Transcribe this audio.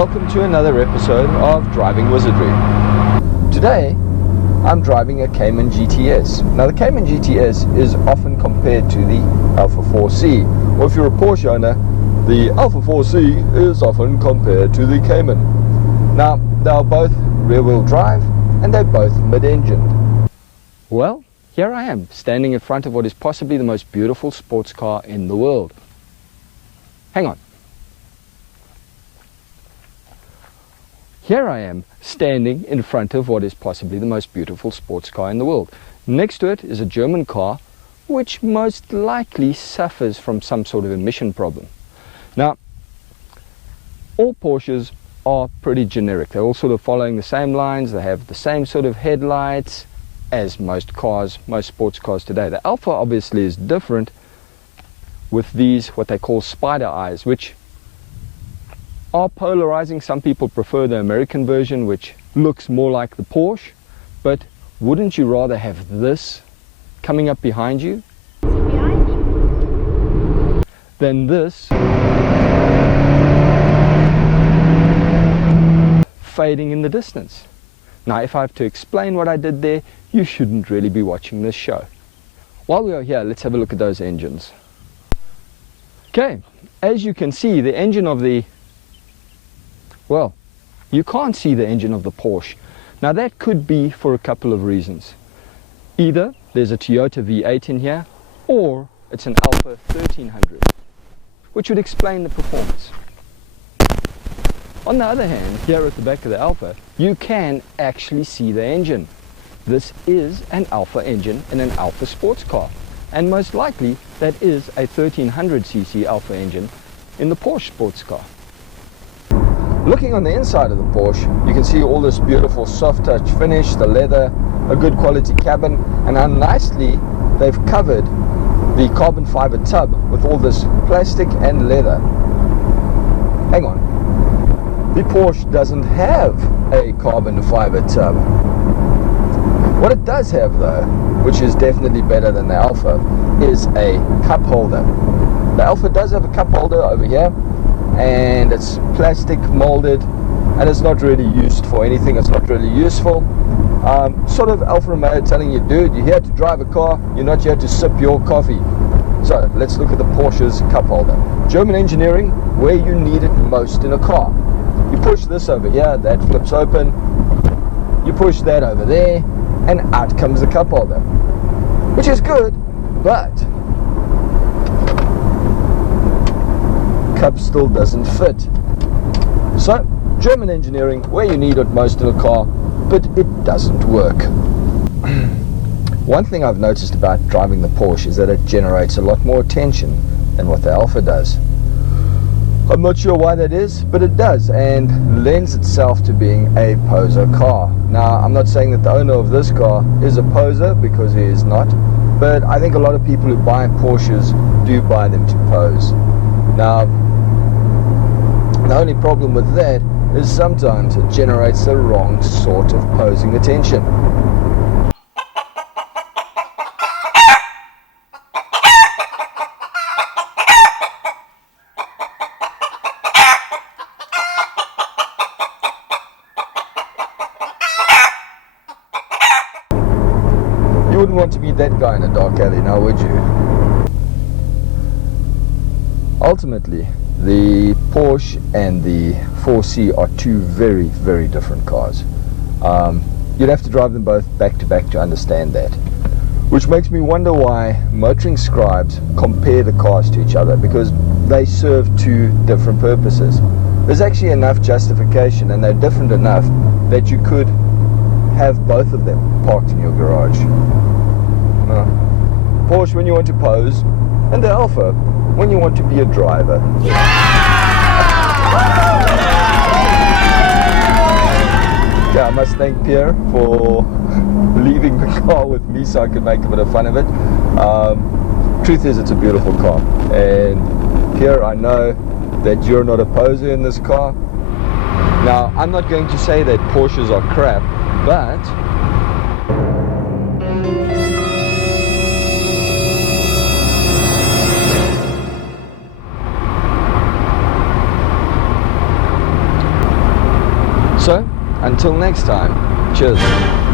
welcome to another episode of Driving Wizardry. Today, I'm driving a Cayman GTS. Now the Cayman GTS is often compared to the Alfa 4C, or if you're a Porsche owner, the Alfa 4C is often compared to the Cayman. Now, they are both rear-wheel drive, and they're both mid-engined. Well, here I am, standing in front of what is possibly the most beautiful sports car in the world. Hang on. Here I am, standing in front of what is possibly the most beautiful sports car in the world. Next to it is a German car, which most likely suffers from some sort of emission problem. Now, all Porsches are pretty generic. They're all sort of following the same lines. They have the same sort of headlights as most cars, most sports cars today. The Alfa obviously is different with these, what they call spider eyes, which are polarizing. Some people prefer the American version, which looks more like the Porsche, but wouldn't you rather have this coming up behind you than this fading in the distance? Now, if I have to explain what I did there, you shouldn't really be watching this show. While we are here, let's have a look at those engines. Okay, as you can see, the engine of the well, you can't see the engine of the Porsche. Now that could be for a couple of reasons. Either there's a Toyota V8 in here, or it's an Alfa 1300, which would explain the performance. On the other hand, here at the back of the Alfa, you can actually see the engine. This is an Alfa engine in an Alfa sports car, and most likely that is a 1300cc Alfa engine in the Porsche sports car. Looking on the inside of the Porsche, you can see all this beautiful soft touch finish, the leather, a good quality cabin, and how nicely they've covered the carbon fiber tub with all this plastic and leather. Hang on, the Porsche doesn't have a carbon fiber tub. What it does have though, which is definitely better than the Alfa, is a cup holder. The Alfa does have a cup holder over here, and it's plastic molded, and it's not really used for anything. It's not really useful. Sort of Alfa Romeo telling you, dude, you're here to drive a car, you're not here to sip your coffee. So let's look at the Porsche's cup holder. German engineering, where you need it most in a car. You push this over here, that flips open. You push that over there, and out comes the cup holder, which is good, but cup still doesn't fit. So, German engineering, where you need it most in a car, but it doesn't work. One thing I've noticed about driving the Porsche is that it generates a lot more attention than what the Alfa does. I'm not sure why that is, but it does, and lends itself to being a poser car. Now, I'm not saying that the owner of this car is a poser, because he is not, but I think a lot of people who buy Porsches do buy them to pose. Now, the only problem with that is sometimes it generates the wrong sort of posing attention. You wouldn't want to be that guy in a dark alley, now would you? Ultimately, the Porsche and the 4C are two very, very different cars. You'd have to drive them both back to back to understand that. Which makes me wonder why motoring scribes compare the cars to each other, because they serve two different purposes. There's actually enough justification, and they're different enough that you could have both of them parked in your garage. Porsche when you want to pose, and the Alfa when you want to be a driver. Yeah, I must thank Pierre for leaving the car with me so I could make a bit of fun of it. Truth is, it's a beautiful car, and Pierre, I know that you're not a poser in this car. Now, I'm not going to say that Porsches are crap, but Until next time, cheers.